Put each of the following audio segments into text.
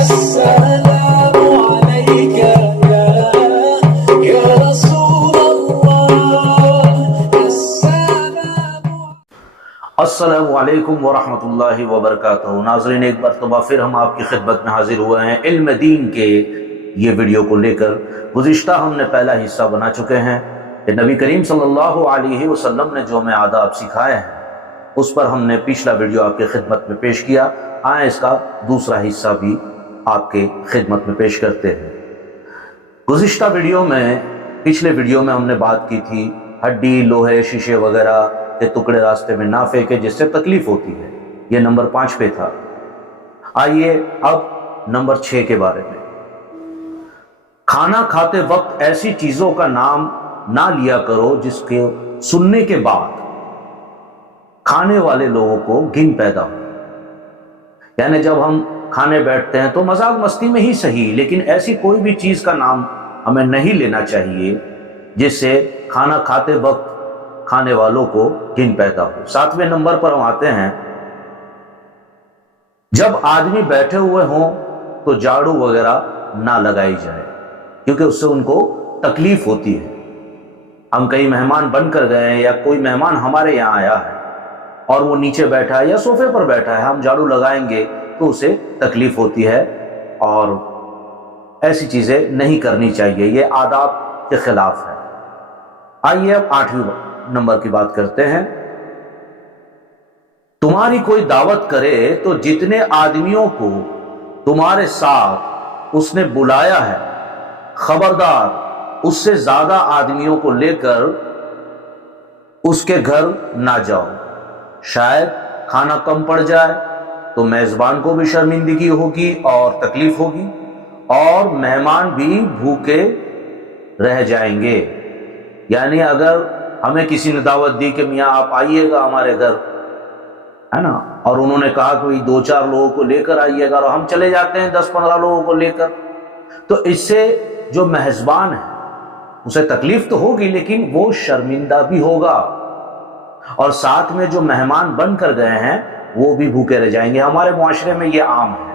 السلام عليك يا رسول الله السلام علیکم ورحمۃ اللہ وبرکاتہ۔ ناظرین، ایک مرتبہ پھر ہم آپ کی خدمت میں حاضر ہوئے ہیں علم دین کے یہ ویڈیو کو لے کر۔ گزشتہ ہم نے پہلا حصہ بنا چکے ہیں کہ نبی کریم صلی اللہ علیہ وسلم نے جو ہمیں آداب سکھائے ہیں اس پر ہم نے پچھلا ویڈیو آپ کی خدمت میں پیش کیا۔ آئیں اس کا دوسرا حصہ بھی آپ کے خدمت میں پیش کرتے ہیں۔ گزشتہ پچھلے ویڈیو میں ہم نے بات کی تھی ہڈی، لوہے، شیشے وغیرہ کے ٹکڑے راستے میں نہ پھینکے جس سے تکلیف ہوتی ہے، یہ نمبر 5 پہ تھا۔ آئیے اب نمبر 6 کے بارے میں۔ کھانا کھاتے وقت ایسی چیزوں کا نام نہ لیا کرو جس کے سننے کے بعد کھانے والے لوگوں کو گن پیدا ہو۔ یعنی جب ہم کھانے بیٹھتے ہیں تو مذاق مستی میں ہی صحیح، لیکن ایسی کوئی بھی چیز کا نام ہمیں نہیں لینا چاہیے جس سے کھانا کھاتے وقت کھانے والوں کو گن پیدا ہو۔ 7ویں نمبر پر ہم آتے ہیں، جب آدمی بیٹھے ہوئے ہوں تو جھاڑو وغیرہ نہ لگائی جائے کیونکہ اس سے ان کو تکلیف ہوتی ہے۔ ہم کئی مہمان بن کر گئے ہیں یا کوئی مہمان ہمارے یہاں آیا ہے اور وہ نیچے بیٹھا ہے یا صوفے پر بیٹھا ہے، ہم جھاڑو لگائیں گے تو اسے تکلیف ہوتی ہے، اور ایسی چیزیں نہیں کرنی چاہیے، یہ آداب کے خلاف ہے۔ آئیے اب 8ویں نمبر کی بات کرتے ہیں۔ تمہاری کوئی دعوت کرے تو جتنے آدمیوں کو تمہارے ساتھ اس نے بلایا ہے خبردار اس سے زیادہ آدمیوں کو لے کر اس کے گھر نہ جاؤ، شاید کھانا کم پڑ جائے تو میزبان کو بھی شرمندگی ہوگی اور تکلیف ہوگی، اور مہمان بھی بھوکے رہ جائیں گے۔ یعنی اگر ہمیں کسی نے دعوت دی کہ میاں آپ آئیے گا ہمارے گھر، ہے نا، اور انہوں نے کہا کہ 2-4 لوگوں کو لے کر آئیے گا، اور ہم چلے جاتے ہیں 10-15 لوگوں کو لے کر، تو اس سے جو میزبان ہے اسے تکلیف تو ہوگی لیکن وہ شرمندہ بھی ہوگا، اور ساتھ میں جو مہمان بن کر گئے ہیں وہ بھی بھوکے رہ جائیں گے۔ ہمارے معاشرے میں یہ عام ہے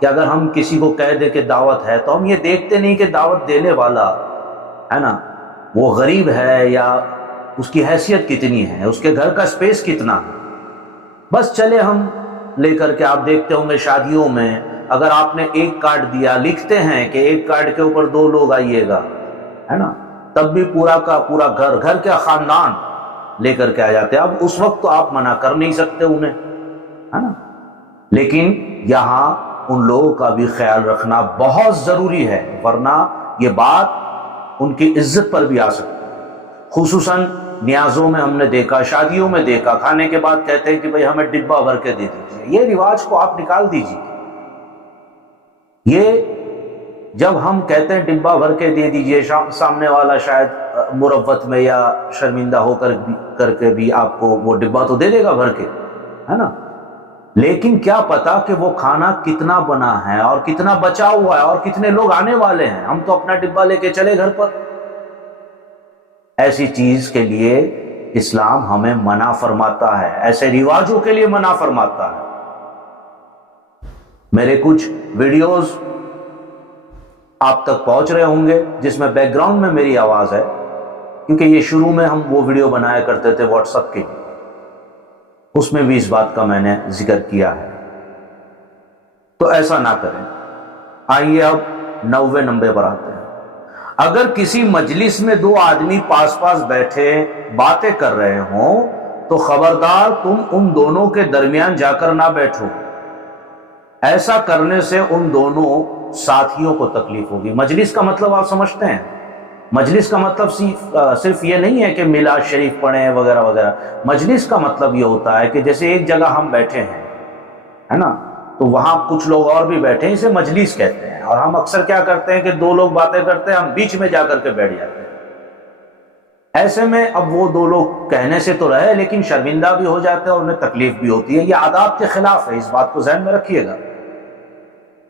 کہ اگر ہم کسی کو کہہ دیں کہ دعوت ہے تو ہم یہ دیکھتے نہیں کہ دعوت دینے والا ہے نا وہ غریب ہے یا اس کی حیثیت کتنی ہے، اس کے گھر کا سپیس کتنا ہے، بس چلے ہم لے کر کے۔ آپ دیکھتے ہوں گے شادیوں میں اگر آپ نے ایک کارڈ دیا، لکھتے ہیں کہ ایک کارڈ کے اوپر 2 لوگ آئیے گا، ہے نا، تب بھی پورا کا پورا گھر کا خاندان لے کر کے آ جاتے ہیں۔ اب اس وقت تو آپ منع کر نہیں سکتے انہیں، ہے نا، لیکن یہاں ان لوگوں کا بھی خیال رکھنا بہت ضروری ہے، ورنہ یہ بات ان کی عزت پر بھی آ سکتی ہے۔ خصوصاً نیازوں میں ہم نے دیکھا، شادیوں میں دیکھا، کھانے کے بعد کہتے ہیں کہ بھئی ہمیں ڈبہ بھر کے دے دیجیے۔ یہ رواج کو آپ نکال دیجیے۔ یہ جب ہم کہتے ہیں ڈبہ بھر کے دے دیجیے، سامنے والا شاید مروت میں یا شرمندہ ہو کر کے بھی آپ کو وہ ڈبہ تو دے دے گا بھر کے، ہے نا، لیکن کیا پتا کہ وہ کھانا کتنا بنا ہے اور کتنا بچا ہوا ہے اور کتنے لوگ آنے والے ہیں۔ ہم تو اپنا ڈبہ لے کے چلے گھر پر۔ ایسی چیز کے لیے اسلام ہمیں منع فرماتا ہے، ایسے رواجوں کے لیے منع فرماتا ہے۔ میرے کچھ ویڈیوز آپ تک پہنچ رہے ہوں گے جس میں بیک گراؤنڈ میں میری آواز ہے، کیونکہ یہ شروع میں ہم وہ ویڈیو بنایا کرتے تھے واٹس ایپ کے لیے، اس میں بھی اس بات کا میں نے ذکر کیا ہے، تو ایسا نہ کریں۔ آئیے اب 9ویں نمبر پر آتے ہیں۔ اگر کسی مجلس میں 2 آدمی پاس پاس بیٹھے باتیں کر رہے ہوں تو خبردار تم ان دونوں کے درمیان جا کر نہ بیٹھو، ایسا کرنے سے ان دونوں ساتھیوں کو تکلیف ہوگی۔ مجلس کا مطلب آپ سمجھتے ہیں؟ مجلس کا مطلب صرف یہ نہیں ہے کہ میلاد شریف پڑھیں وغیرہ وغیرہ۔ مجلس کا مطلب یہ ہوتا ہے کہ جیسے ایک جگہ ہم بیٹھے ہیں، ہے نا، تو وہاں کچھ لوگ اور بھی بیٹھے ہیں، اسے مجلس کہتے ہیں، اور ہم اکثر کیا کرتے ہیں کہ 2 لوگ باتیں کرتے ہیں، ہم بیچ میں جا کر کے بیٹھ جاتے ہیں۔ ایسے میں اب وہ 2 لوگ کہنے سے تو رہے لیکن شرمندہ بھی ہو جاتے ہیں اور انہیں تکلیف بھی ہوتی ہے۔ یہ آداب کے خلاف ہے، اس بات کو ذہن میں رکھیے گا،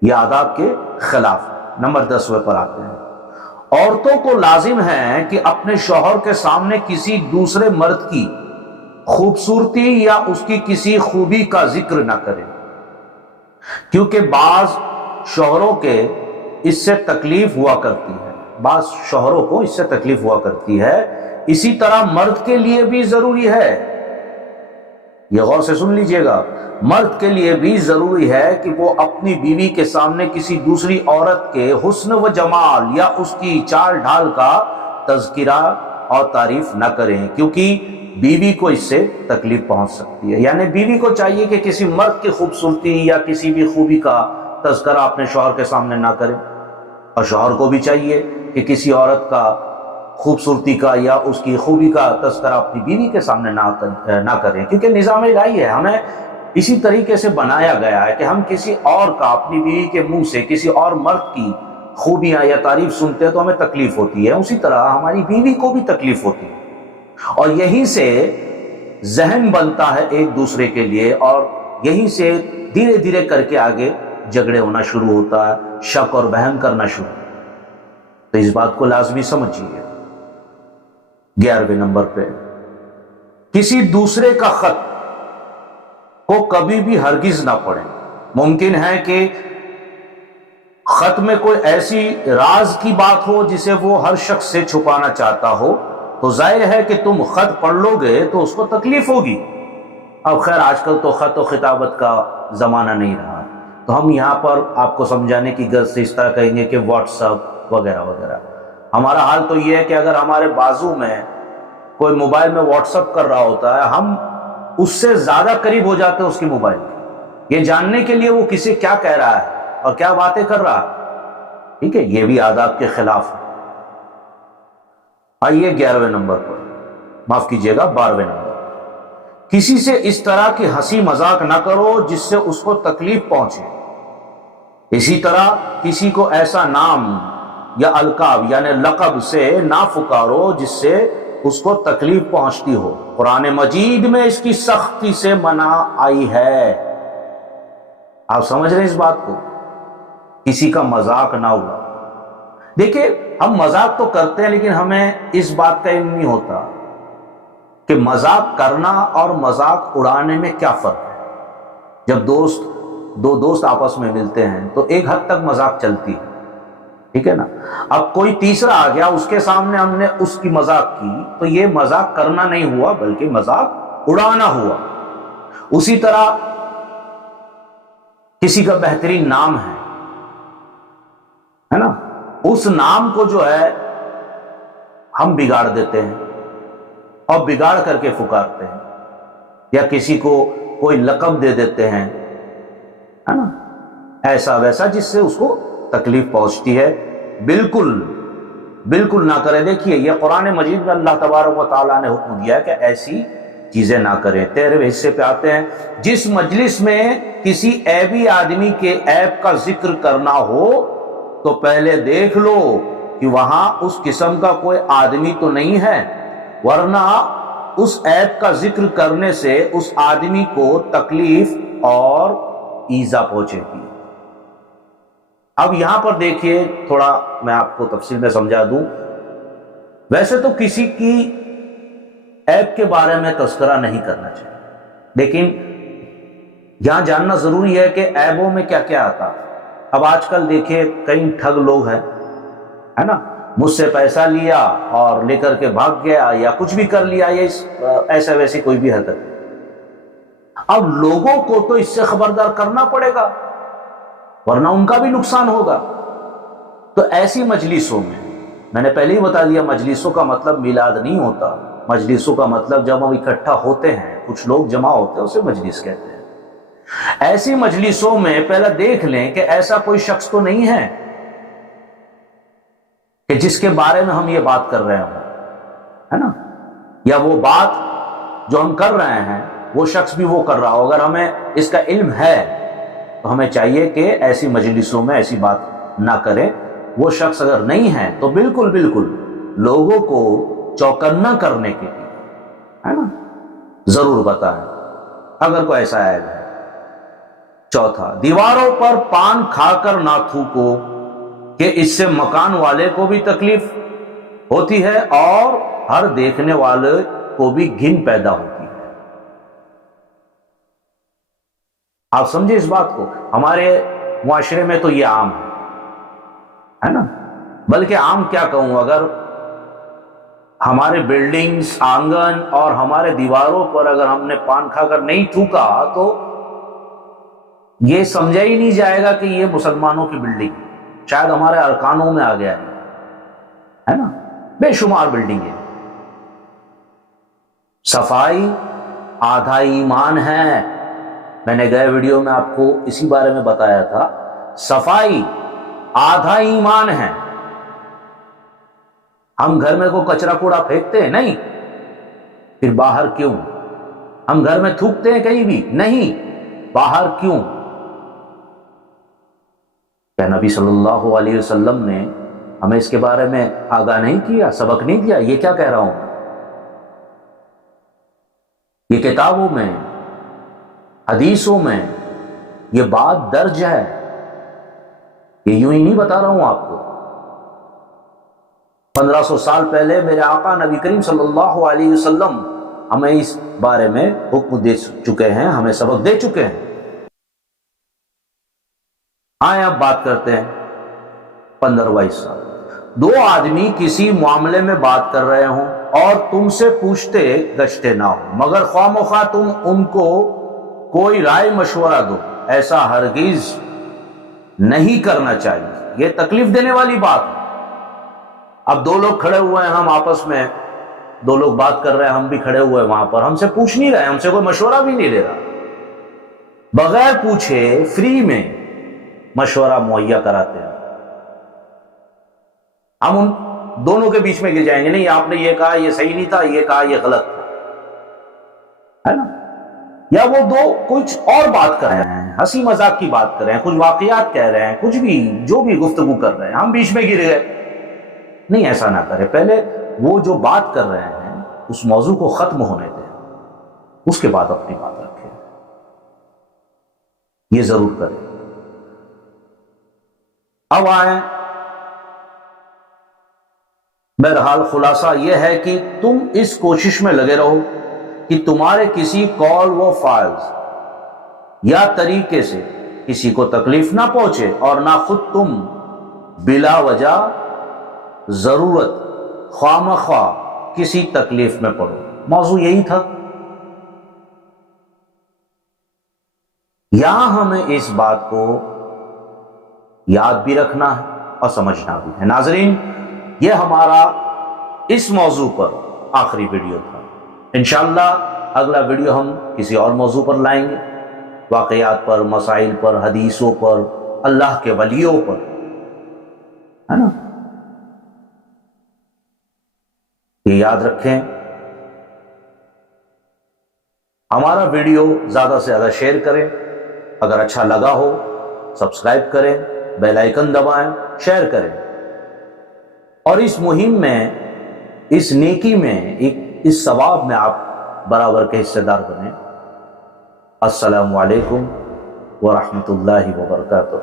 یہ آداب کے خلاف ہے۔ نمبر 10ویں پر آتے ہیں۔ عورتوں کو لازم ہے کہ اپنے شوہر کے سامنے کسی دوسرے مرد کی خوبصورتی یا اس کی کسی خوبی کا ذکر نہ کریں، کیونکہ بعض شوہروں کے اس سے تکلیف ہوا کرتی ہے، بعض شوہروں کو اس سے تکلیف ہوا کرتی ہے، اسی طرح مرد کے لیے بھی ضروری ہے، یہ غور سے سن لیجئے گا، مرد کے لیے بھی ضروری ہے کہ وہ اپنی بیوی کے سامنے کسی دوسری عورت کے حسن و جمال یا اس کی چال ڈھال کا تذکرہ اور تعریف نہ کریں، کیونکہ بیوی کو اس سے تکلیف پہنچ سکتی ہے۔ یعنی بیوی کو چاہیے کہ کسی مرد کی خوبصورتی یا کسی بھی خوبی کا تذکرہ اپنے شوہر کے سامنے نہ کرے، اور شوہر کو بھی چاہیے کہ کسی عورت کا خوبصورتی کا یا اس کی خوبی کا تذکرہ اپنی بیوی کے سامنے نہ کریں، کیونکہ نظام الہی ہے، ہمیں اسی طریقے سے بنایا گیا ہے کہ ہم کسی اور کا، اپنی بیوی کے منہ سے کسی اور مرد کی خوبیاں یا تعریف سنتے ہیں تو ہمیں تکلیف ہوتی ہے، اسی طرح ہماری بیوی کو بھی تکلیف ہوتی ہے، اور یہیں سے ذہن بنتا ہے ایک دوسرے کے لیے، اور یہیں سے دھیرے دھیرے کر کے آگے جھگڑے ہونا شروع ہوتا ہے، شک اور وہم کرنا شروع، تو اس بات کو لازمی سمجھیے۔ 11ویں نمبر پہ، کسی دوسرے کا خط کو کبھی بھی ہرگز نہ پڑھیں۔ ممکن ہے کہ خط میں کوئی ایسی راز کی بات ہو جسے وہ ہر شخص سے چھپانا چاہتا ہو، تو ظاہر ہے کہ تم خط پڑھ لو گے تو اس کو تکلیف ہوگی۔ اب خیر آج کل تو خط و خطابت کا زمانہ نہیں رہا، تو ہم یہاں پر آپ کو سمجھانے کی غرض سے اس طرح کہیں گے کہ واٹس ایپ وغیرہ وغیرہ۔ ہمارا حال تو یہ ہے کہ اگر ہمارے بازو میں کوئی موبائل میں واٹس ایپ کر رہا ہوتا ہے، ہم اس سے زیادہ قریب ہو جاتے ہیں اس کی موبائل کے، یہ جاننے کے لیے وہ کسی کیا کہہ رہا ہے اور کیا باتیں کر رہا ہے، ٹھیک ہے، یہ بھی آداب کے خلاف ہے۔ آئیے 11ویں نمبر پر، معاف کیجئے گا 12ویں نمبر، کسی سے اس طرح کی ہنسی مذاق نہ کرو جس سے اس کو تکلیف پہنچے، اسی طرح کسی کو ایسا نام یا القاب یعنی لقب سے نہ پکارو جس سے اس کو تکلیف پہنچتی ہو، قرآن مجید میں اس کی سختی سے منع آئی ہے۔ آپ سمجھ رہے ہیں اس بات کو؟ کسی کا مذاق نہ ہوا۔ دیکھیں ہم مذاق تو کرتے ہیں لیکن ہمیں اس بات کا علم نہیں ہوتا کہ مذاق کرنا اور مذاق اڑانے میں کیا فرق ہے۔ جب دو دوست آپس میں ملتے ہیں تو ایک حد تک مذاق چلتی ہے، ٹھیک ہے نا، اب کوئی تیسرا آ گیا، اس کے سامنے ہم نے اس کی مذاق کی تو یہ مذاق کرنا نہیں ہوا بلکہ مذاق اڑانا ہوا۔ اسی طرح کسی کا بہترین نام ہے نا، اس نام کو جو ہے ہم بگاڑ دیتے ہیں اور بگاڑ کر کے پکارتے ہیں، یا کسی کو کوئی لقب دے دیتے ہیں، ہے نا، ایسا ویسا جس سے اس کو تکلیف پہنچتی ہے۔ بالکل نہ کرے۔ دیکھیے یہ قرآن مجید میں اللہ تبارک و تعالیٰ نے حکم دیا ہے کہ ایسی چیزیں نہ کریں۔ 13ویں حصے پہ آتے ہیں، جس مجلس میں کسی عیبی آدمی کے عیب کا ذکر کرنا ہو تو پہلے دیکھ لو کہ وہاں اس قسم کا کوئی آدمی تو نہیں ہے، ورنہ اس عیب کا ذکر کرنے سے اس آدمی کو تکلیف اور ایذا پہنچے گی۔ اب یہاں پر دیکھیے، تھوڑا میں آپ کو تفصیل میں سمجھا دوں، ویسے تو کسی کی عیب کے بارے میں تذکرہ نہیں کرنا چاہیے، لیکن یہاں جاننا ضروری ہے کہ عیبوں میں کیا کیا آتا۔ اب آج کل دیکھیے کئی ٹھگ لوگ ہیں، ہے نا، مجھ سے پیسہ لیا اور لے کر کے بھاگ گیا یا کچھ بھی کر لیا، یا ایسا ویسی کوئی بھی حرکت۔ اب لوگوں کو تو اس سے خبردار کرنا پڑے گا ورنہ ان کا بھی نقصان ہوگا۔ تو ایسی مجلسوں میں نے پہلے ہی بتا دیا، مجلسوں کا مطلب میلاد نہیں ہوتا، مجلسوں کا مطلب جب ہم اکٹھا ہوتے ہیں، کچھ لوگ جمع ہوتے ہیں، اسے مجلس کہتے ہیں۔ ایسی مجلسوں میں پہلے دیکھ لیں کہ ایسا کوئی شخص تو نہیں ہے کہ جس کے بارے میں ہم یہ بات کر رہے ہوں، ہے نا، یا وہ بات جو ہم کر رہے ہیں وہ شخص بھی وہ کر رہا ہو۔ اگر ہمیں اس کا علم ہے تو ہمیں چاہیے کہ ایسی مجلسوں میں ایسی بات نہ کریں۔ وہ شخص اگر نہیں ہے تو بالکل لوگوں کو چوکنا کرنے کے لیے، ہے نا، ضرور بتائیں اگر کوئی ایسا عیب ہے۔ چوتھا، دیواروں پر پان کھا کر نہ تھوکو کہ اس سے مکان والے کو بھی تکلیف ہوتی ہے اور ہر دیکھنے والے کو بھی گھن پیدا ہوتی ہے۔ آپ سمجھے اس بات کو؟ ہمارے معاشرے میں تو یہ عام ہے نا، بلکہ عام کیا کہوں، اگر ہمارے بلڈنگز، آنگن اور ہمارے دیواروں پر اگر ہم نے پان کھا کر نہیں تھوکا تو یہ سمجھا ہی نہیں جائے گا کہ یہ مسلمانوں کی بلڈنگ، شاید ہمارے ارکانوں میں آ گیا ہے نا، بے شمار بلڈنگیں۔ صفائی آدھا ایمان ہے، میں نے گئے ویڈیو میں آپ کو اسی بارے میں بتایا تھا، صفائی آدھا ایمان ہے۔ ہم گھر میں کوئی کچرا کوڑا پھینکتے ہیں نہیں، پھر باہر کیوں؟ ہم گھر میں تھوکتے ہیں کہیں بھی نہیں، باہر کیوں؟ کیا نبی صلی اللہ علیہ وسلم نے ہمیں اس کے بارے میں آگاہ نہیں کیا، سبق نہیں دیا؟ یہ کیا کہہ رہا ہوں، یہ کتابوں میں، حدیثوں میں یہ بات درج ہے، یہ یوں ہی نہیں بتا رہا ہوں آپ کو۔ 1500 سال پہلے میرے آقا نبی کریم صلی اللہ علیہ وسلم ہمیں اس بارے میں حکم دے چکے ہیں، ہمیں سبق دے چکے ہیں۔ آئیں اب بات کرتے ہیں 15واں حصہ۔ دو آدمی کسی معاملے میں بات کر رہے ہوں اور تم سے پوچھتے گچھتے نہ ہو، مگر خواہ مخواہ تم ان کو کوئی رائے مشورہ دو، ایسا ہرگز نہیں کرنا چاہیے، یہ تکلیف دینے والی بات ہے۔ اب دو لوگ کھڑے ہوئے ہیں، ہم آپس میں دو لوگ بات کر رہے ہیں، ہم بھی کھڑے ہوئے ہیں وہاں پر، ہم سے پوچھ نہیں رہے، ہم سے کوئی مشورہ بھی نہیں لے رہا، بغیر پوچھے فری میں مشورہ مہیا کراتے ہیں۔ ہم ان دونوں کے بیچ میں گر جائیں گے، نہیں آپ نے یہ کہا یہ صحیح نہیں تھا، یہ کہا یہ غلط تھا، ہے نا؟ یا وہ دو کچھ اور بات کر رہے ہیں، ہنسی مذاق کی بات کر رہے ہیں، کچھ واقعات کہہ رہے ہیں، کچھ بھی جو بھی گفتگو کر رہے ہیں، ہم بیچ میں گر گئے۔ نہیں، ایسا نہ کرے، پہلے وہ جو بات کر رہے ہیں اس موضوع کو ختم ہونے دیں، اس کے بعد اپنی بات رکھیں، یہ ضرور کریں۔ اب آئیں، بہرحال خلاصہ یہ ہے کہ تم اس کوشش میں لگے رہو کہ تمہارے کسی قول و فعل یا طریقے سے کسی کو تکلیف نہ پہنچے اور نہ خود تم بلا وجہ ضرورت خواہ مخواہ کسی تکلیف میں پڑو۔ موضوع یہی تھا۔ یہاں ہمیں اس بات کو یاد بھی رکھنا ہے اور سمجھنا بھی ہے۔ ناظرین، یہ ہمارا اس موضوع پر آخری ویڈیو تھا۔ انشاءاللہ اگلا ویڈیو ہم کسی اور موضوع پر لائیں گے، واقعات پر، مسائل پر، حدیثوں پر، اللہ کے ولیوں پر، ہے نا؟ یہ یاد رکھیں۔ ہمارا ویڈیو زیادہ سے زیادہ شیئر کریں، اگر اچھا لگا ہو سبسکرائب کریں، بیل آئیکن دبائیں، شیئر کریں، اور اس مہم میں، اس نیکی میں، اس ثواب میں آپ برابر کے حصے دار بنیں۔ السلام علیکم ورحمۃ اللہ وبرکاتہ۔